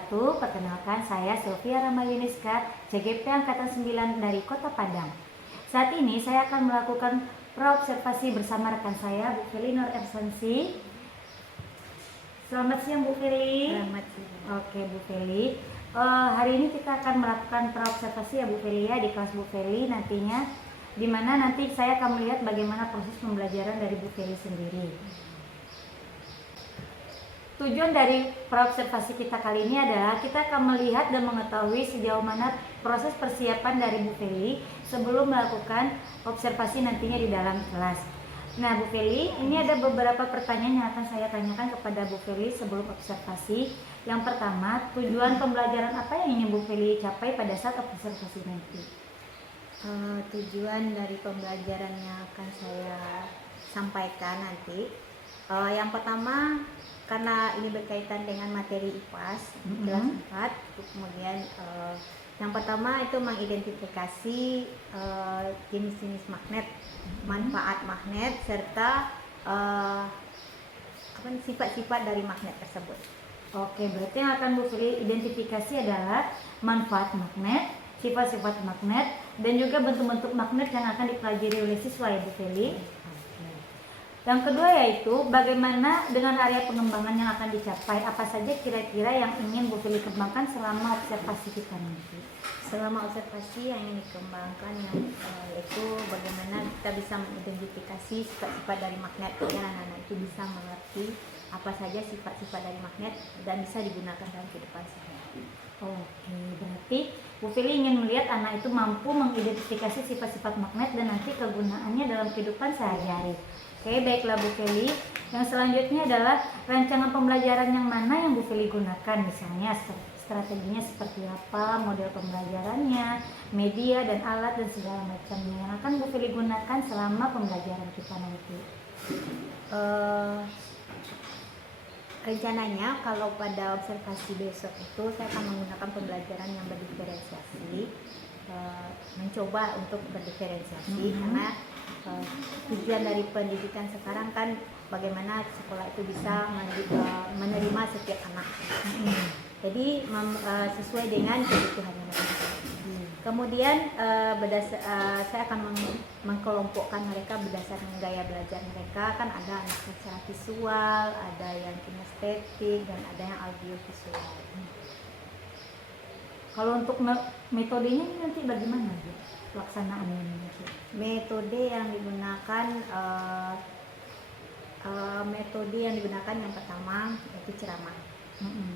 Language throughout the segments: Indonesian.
wabarakatuh. Perkenalkan, saya Sofia Ramayuniska, CGP Angkatan 9 dari Kota Padang. Saat ini saya akan melakukan praobservasi bersama rekan saya, Bu Feli Nur Ersansi. Selamat siang Bu Feli. Selamat siang. Oke Bu Feli, hari ini kita akan melakukan praobservasi ya Bu Feli ya, di kelas Bu Feli nantinya, dimana nanti saya akan melihat bagaimana proses pembelajaran dari Bu Feli sendiri. Tujuan dari praobservasi kita kali ini adalah kita akan melihat dan mengetahui sejauh mana proses persiapan dari Bu Feli sebelum melakukan observasi nantinya di dalam kelas. Nah Bu Feli, ini ada beberapa pertanyaan yang akan saya tanyakan kepada Bu Feli sebelum observasi. Yang pertama, tujuan pembelajaran apa yang ingin Bu Feli capai pada saat observasi nanti? Tujuan dari pembelajaran yang akan saya sampaikan nanti, yang pertama, karena ini berkaitan dengan materi IPAS kelas 4, kemudian yang pertama itu mengidentifikasi jenis-jenis magnet, manfaat magnet, serta sifat-sifat dari magnet tersebut. Oke, berarti yang akan Bu Feli identifikasi adalah manfaat magnet, sifat-sifat magnet, dan juga bentuk-bentuk magnet yang akan dipelajari oleh siswa ya Bu Feli. Yang kedua yaitu bagaimana dengan area pengembangan yang akan dicapai, apa saja kira-kira yang ingin Bu Feli kembangkan selama observasi kita nanti? Selama observasi yang ingin dikembangkan yaitu bagaimana kita bisa mengidentifikasi sifat-sifat dari magnet, agar anak-anak itu bisa mengerti apa saja sifat-sifat dari magnet dan bisa digunakan dalam kehidupan sehari-hari. Oke, berarti Bu Feli ingin melihat anak itu mampu mengidentifikasi sifat-sifat magnet dan nanti kegunaannya dalam kehidupan sehari-hari. Oke, baiklah Bu Feli. Yang selanjutnya adalah rancangan pembelajaran yang mana yang Bu Feli gunakan, misalnya strateginya seperti apa, model pembelajarannya, media dan alat dan segala macamnya yang akan Bu Feli gunakan selama pembelajaran kita nanti. Rencananya kalau pada observasi besok itu saya akan menggunakan pembelajaran yang berdiferensiasi, mencoba untuk berdiferensiasi karena tujuan dari pendidikan sekarang kan bagaimana sekolah itu bisa menerima setiap anak. Jadi sesuai dengan kebutuhan mereka. Kemudian saya akan mengkelompokkan mereka berdasarkan gaya belajar mereka. Kan ada anak secara visual, ada yang kinestetik, dan ada yang audiovisual. Kalau untuk metodenya nanti bagaimana Bu? Pelaksanaannya nanti? Metode yang digunakan yang pertama yaitu ceramah.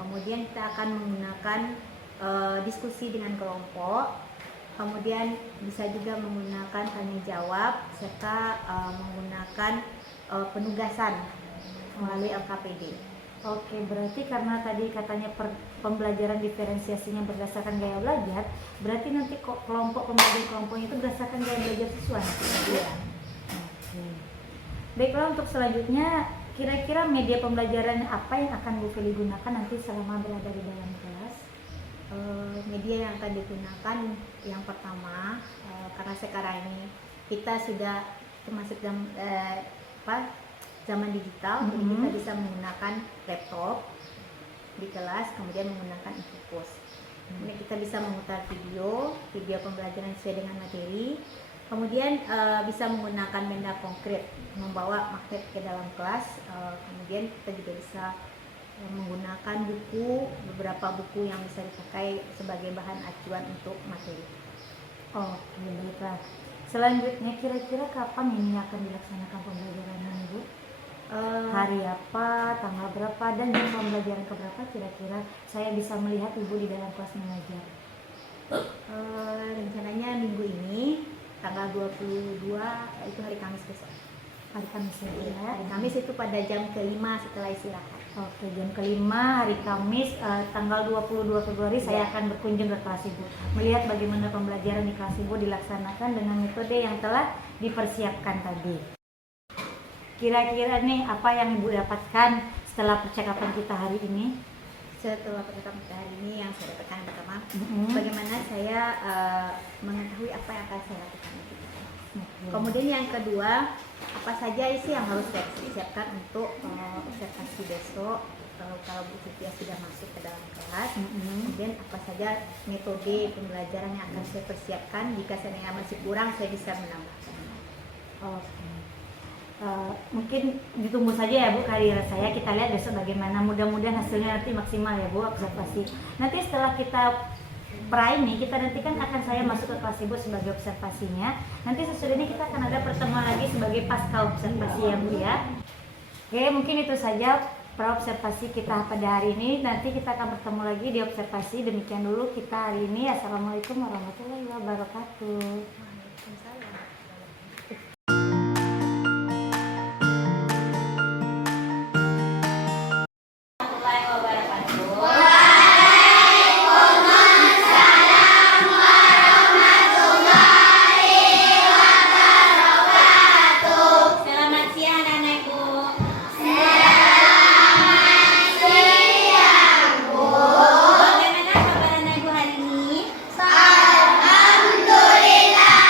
Kemudian kita akan menggunakan diskusi dengan kelompok, kemudian bisa juga menggunakan tanya jawab serta menggunakan penugasan melalui LKPD. Oke, berarti karena tadi katanya pembelajaran diferensiasinya berdasarkan gaya belajar, berarti nanti kelompok pembelajaran kelompoknya itu berdasarkan gaya belajar siswa. Iya. Oke. Baiklah, untuk selanjutnya kira-kira media pembelajaran apa yang akan Bu Feli gunakan nanti selama berada di dalam kelas? Media yang akan digunakan yang pertama, karena sekarang ini kita sudah termasuk zaman digital, jadi kita bisa menggunakan laptop di kelas, kemudian menggunakan infopos. Kemudian kita bisa memutar video pembelajaran sesuai dengan materi. Kemudian bisa menggunakan benda konkret, membawa magnet ke dalam kelas. Kemudian kita juga bisa menggunakan beberapa buku yang bisa dipakai sebagai bahan acuan untuk materi. Oke, baiklah. Selanjutnya kira-kira kapan ini akan dilaksanakan pembelajarannya Bu? Hari apa, tanggal berapa, dan jam pembelajaran keberapa kira-kira saya bisa melihat Ibu di dalam kelas mengajar? Rencananya minggu ini tanggal 22 itu hari Kamis besok. Hari Kamis ya? Hari Kamis itu pada jam ke-5 setelah istirahat. Oke, jam ke-5 hari Kamis tanggal 22 Februari saya akan berkunjung ke kelas Ibu, melihat bagaimana pembelajaran di kelas Ibu dilaksanakan dengan metode yang telah dipersiapkan tadi. Kira-kira nih apa yang Ibu dapatkan setelah percakapan kita hari ini? Setelah percakapan kita hari ini yang saya dapatkan yang pertama, bagaimana saya mengetahui apa yang akan saya lakukan. Kemudian yang kedua, apa saja isi yang harus saya siapkan untuk observasi besok. kalau Bu Siti sudah masuk ke dalam kelas, Mm-mm. kemudian apa saja metode pembelajaran yang akan saya persiapkan. Jika saya masih kurang, saya bisa menambahkan. Oke. Mungkin ditunggu saja ya Bu kehadiran saya. Kita lihat besok bagaimana. Mudah-mudahan hasilnya nanti maksimal ya Bu, observasi. Nanti setelah kita ini, kita nanti kan akan saya masuk ke kelas Ibu sebagai observasinya. Nanti sesudah ini kita akan ada pertemuan lagi sebagai pasca observasi ya Bu ya. Oke, mungkin itu saja observasi kita pada hari ini. Nanti kita akan bertemu lagi di observasi. Demikian dulu kita hari ini. Assalamualaikum warahmatullahi wabarakatuh. Waalaikumsalam. Warahmatullahi wabarakatuh. Selamat siang anak-anakku. Bagaimana kabar anakku hari ini? Alhamdulillah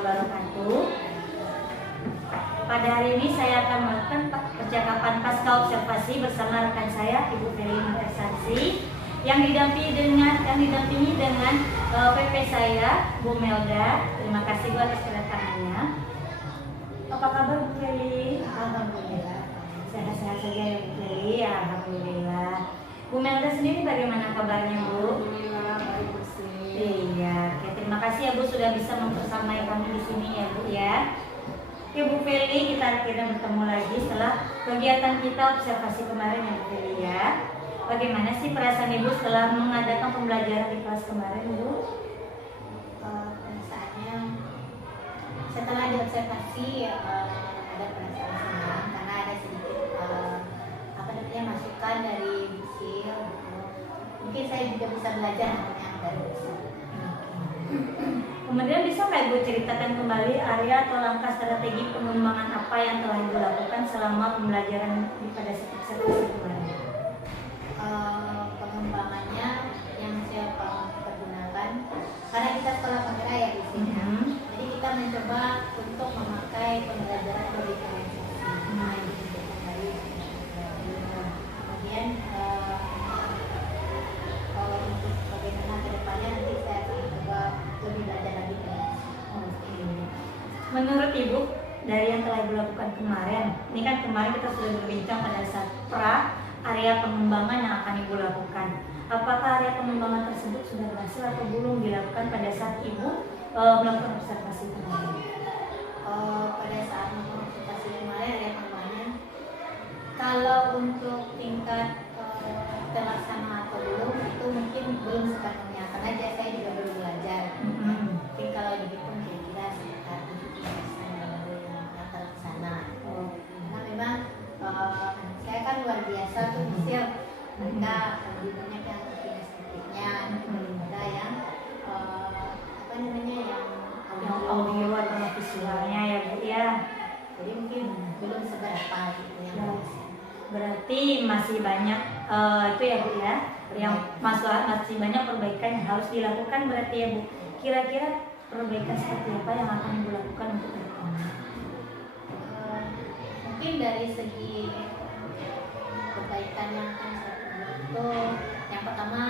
wabarakatuh. Pada hari ini saya akan melakukan percakapan pasca observasi bersama rekan saya Ibu Feli Intersansi yang didampingi dengan PP saya Bu Melda. Terima kasih Bu atas kedatangannya. Apa kabar Bu Feli? Alhamdulillah. Sehat-sehat saja ya Bu Feli. Alhamdulillah. Bu Melda sendiri bagaimana kabarnya Bu? Alhamdulillah baik bersih. Iya, oke, terima kasih ya Bu sudah bisa mempersamai kami di sini ya Bu ya. Oke Bu Feli, kita akhirnya bertemu lagi setelah kegiatan kita observasi kemarin ya Bu Feli ya. Bagaimana sih perasaan Ibu setelah mengadakan pembelajaran di kelas kemarin Bu? Perasaannya setelah diobservasi ada perasaan senang karena ada sedikit masukan dari Bisil. Mungkin saya juga bisa belajar namanya dari Bisil. Kemudian bisa nggak Ibu ceritakan kembali area atau langkah strategi pengembangan apa yang telah Ibu lakukan selama pembelajaran pada observasi kemarin? Pengembangannya yang saya pergunakan karena kita sekolah kamera ya di sini. Jadi kita mencoba untuk memakai pembelajaran berdiferensiasi. Kemudian kalau untuk bagaimana ke depannya nanti saya akan coba lebih belajar lagi. Menurut Ibu dari yang telah Ibu lakukan kemarin, ini kan kemarin kita sudah berbincang pada saat area pengembangan yang akan Ibu lakukan. Apakah area pengembangan tersebut sudah berhasil atau belum dilakukan pada saat Ibu melakukan observasi kemarin? Pada saat melakukan observasi kemarin area pengembangannya, kalau untuk tingkat terlaksana atau belum itu mungkin belum sepenuhnya karena saya juga belum belajar. Tapi kalau dihitung kira-kira sekitar 70% yang terlaksana. Karena memang saya kan luar biasa tuh Misil. Mereka lebih banyak yang kinestetiknya, ada yang yang audio atau visualnya ya Bu ya. Jadi mungkin belum seberapa gitu ya. Berarti masih banyak itu ya Bu ya, yang masih banyak perbaikan yang harus dilakukan berarti ya Bu. Kira-kira perbaikan seperti apa yang akan Ibu lakukan untuk kedepannya? Mungkin dari segi perbaikan yang akan saya buat itu yang pertama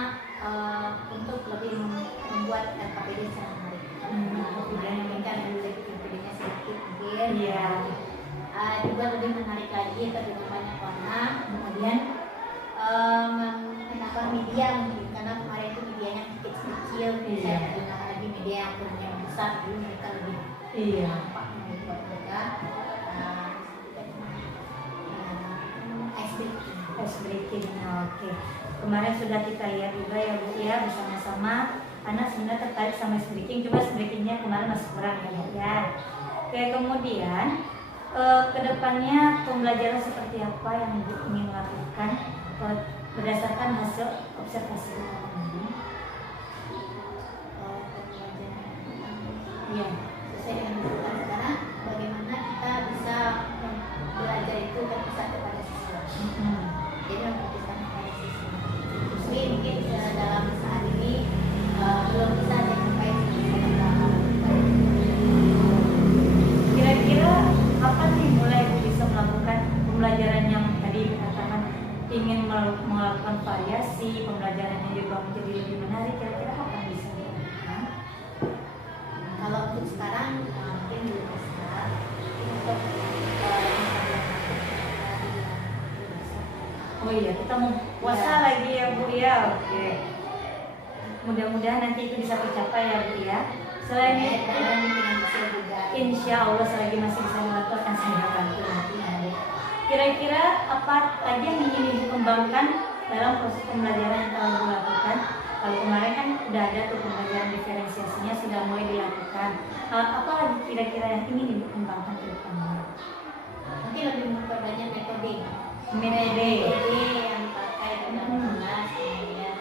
untuk lebih membuat LKPD secara menarik. Kemudian yang kan LKPD-nya sedikit mungkin. Iya. Juga lebih menarik lagi dengan banyak warna. Kemudian menambah media mungkin karena kemarin itu medianya kecil. Saya menggunakan lagi media yang ukurannya besar, jadi mereka lebih nampak membuat mereka. Ice breaking. Oke. Kemarin sudah kita lihat juga ya Bu ya, bersama-sama anak sebenarnya tertarik sama ice breaking, cuma ice breakingnya kemarin masih kurang ya Bu ya. Oke, kemudian kedepannya pembelajaran seperti apa yang Ibu ingin lakukan berdasarkan hasil observasi ini? Iya. Sesuai dengan tuntutan sekarang, bagaimana kita bisa belajar itu berpusat kepada siswa. Jadi berpusat kepada siswa. Jadi mungkin dalam saat ini belum bisa dicapai. Kira-kira apa sih mulai bisa melakukan pembelajaran yang tadi dikatakan ingin melakukan variasi pembelajarannya juga menjadi lebih menarik, kira-kira apa yang bisa dilakukan? Kalau untuk sekarang mungkin belum bisa. Untuk oh iya, kita mau puasa lagi ya Bu ya. Oke. Mudah-mudahan nanti itu bisa tercapai ya Bu ya. Selain itu, insya Allah selagi masih bisa dilakukan akan saya bantu nanti ya Bu. Kira-kira apa lagi yang ingin Ibu kembangkan dalam proses pembelajaran yang telah Ibu lakukan? Kalau kemarin kan udah ada tuh pembelajaran diferensiasinya sudah mulai dilakukan. Apa lagi kira-kira yang ingin Ibu kembangkan ke depannya? mungkin lebih memperbanyak metode yang dipakai dalam kelas, kemudian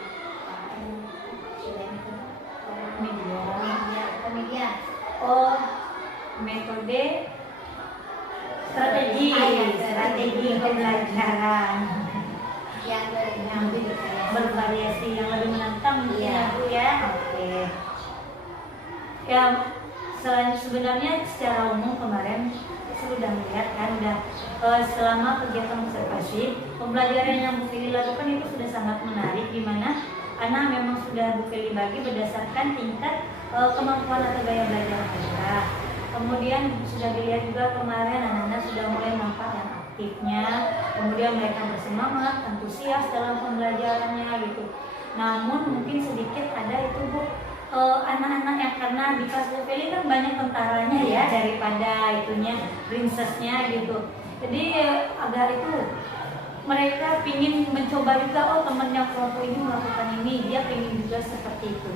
media. Oh, metode strategi pembelajaran yang lebih bervariasi, yang lebih menantang mungkin ya Bu ya. Oke. Ya, selain sebenarnya secara umum kemarin sudah melihat kan selama kegiatan observasi pembelajaran yang Bu Feli lakukan itu sudah sangat menarik, di mana anak memang sudah Bu Feli bagi berdasarkan tingkat kemampuan atau gaya belajar mereka. Kemudian sudah dilihat juga kemarin anak-anak sudah mulai nampak yang aktifnya, kemudian mereka bersemangat, antusias dalam pembelajarannya gitu. Namun mungkin sedikit ada itu Bu, anak-anak yang karena di kelas Bu Feli kan banyak tentaranya ya daripada itunya princessnya gitu. Jadi agak itu mereka pingin mencoba juga, oh temennya kelompok ini melakukan ini, dia pingin juga seperti itu.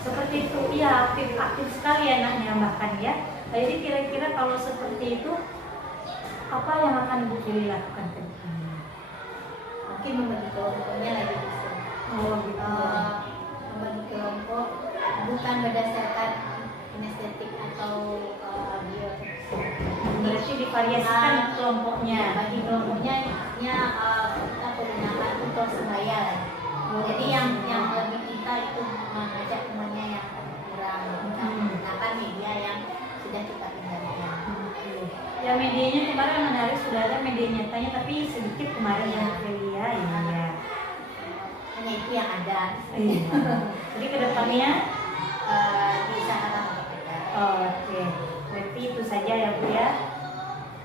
Seperti itu, ya aktif sekali anaknya bahkan ya. Jadi kira-kira kalau seperti itu apa yang akan Bu Feli lakukan ke depannya? Mungkin membagi kelompoknya lagi bisa. Oh gitu. Membagi kelompok bukan berdasarkan kinestetik atau Berarti divariasikan kelompoknya. bagi kelompoknya ya kita pergunakan untuk sebaya. Jadi yang lebih kita itu mengajak temannya yang kurang, kita menggunakan media yang sudah kita kendalikan. Ya medianya kemarin menarik, sudah ada media nyatanya tapi sedikit kemarin ya Bu Feli ya. Iya. Hanya itu yang ada. Iya. Jadi kedepannya diusahakan untuk kita. oke, berarti itu saja ya Bu ya.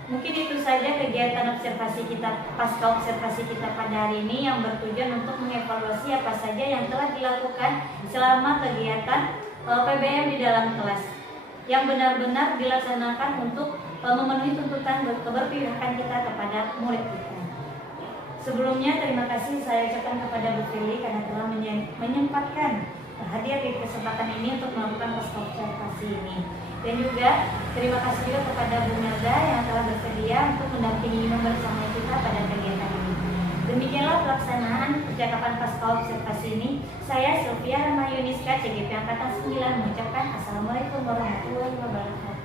Mungkin itu saja kegiatan observasi kita, pasca observasi kita pada hari ini yang bertujuan untuk mengevaluasi apa saja yang telah dilakukan selama kegiatan PBM di dalam kelas, yang benar-benar dilaksanakan untuk memenuhi tuntutan keberpihakan kita kepada murid kita. Sebelumnya terima kasih saya ucapkan kepada Bu Feli karena telah menyempatkan hadir di kesempatan ini untuk melakukan pasca observasi ini. Dan juga terima kasih juga kepada Bu Melda yang telah bersedia untuk mendampingi bersama kita pada kegiatan ini. Demikianlah pelaksanaan percakapan pasca observasi ini. Saya Sylvia Ramayuniska, CGP Angkatan 9 mengucapkan Assalamualaikum warahmatullahi wabarakatuh.